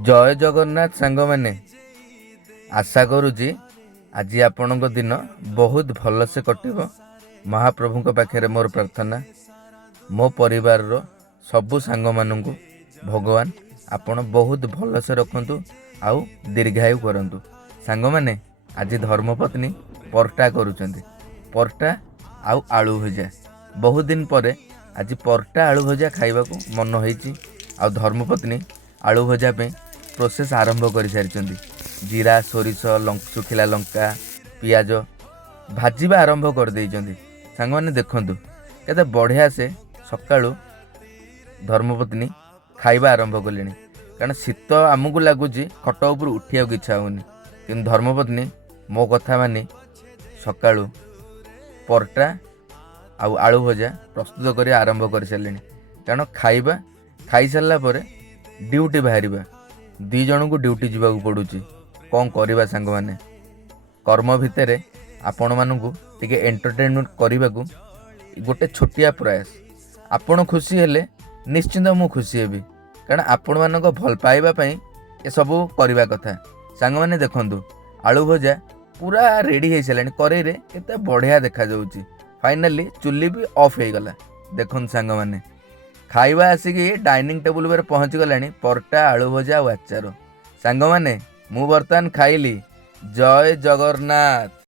जय जगन्नाथ सांग मैंने आशा करुच्ची आज आपण दिन बहुत भल से कटिब। महाप्रभु पाखे मोर प्रार्थना मो परिवार रो सबु सांग मानू भगवान आपण बहुत भल से रखु आउ दीर्घायु करंतु। सांग मैंने आज धर्मपत्नी परटा करुचंती। परटा आउ आलू भजा बहुत दिन पर आज परटा आलू भजा खाइबा को मन होईची। आ धर्मपत्नी आलू भजा पे प्रोसेस आरंभ कर सारी। जीरा सोरिष सुखिला लंका पियाज भाजवा आरंभ कर देइचंती। सांग मैंने देखंतु केते बढ़िया से सकाळु धर्मपत्नी खाइबा आरंभ कले। कारण शीत आमको लगुच खट उपर उठिया इच्छा होनी, कि धर्मपत्नी मो कथा मानी सकाळु परटा आउ आलू भजा प्रस्तुत कर आरंभ कर सारे। कारण खाइबा खाई सारा पर ड्यूटी बाहर दी जन को ड्यूटी जावाक पड़ुची। कौन करवा सांग माने कर्म भितर आपण मानू टिके एंटरटेनमेंट करने को गोटे छोटिया प्रयास। आपण खुशी हेले निश्चिंत मु खुशी हेबी, कारण आपण मानक भल पाइबा पई ए सब करवा कथा। सांग माने देखंतु आलू भजा पूरा रेडी हो सारे करे रे केते बढ़िया देखा जाउची। फाइनली चुल्ली भी ऑफ हो गला। देखन सांग माने खाइबा आसिकी डाइनिंग टेबुल पर पहुँच गलानी परटा आलू भजा और आचार। सांग माने मु बर्तमान खाइली। जय जगन्नाथ।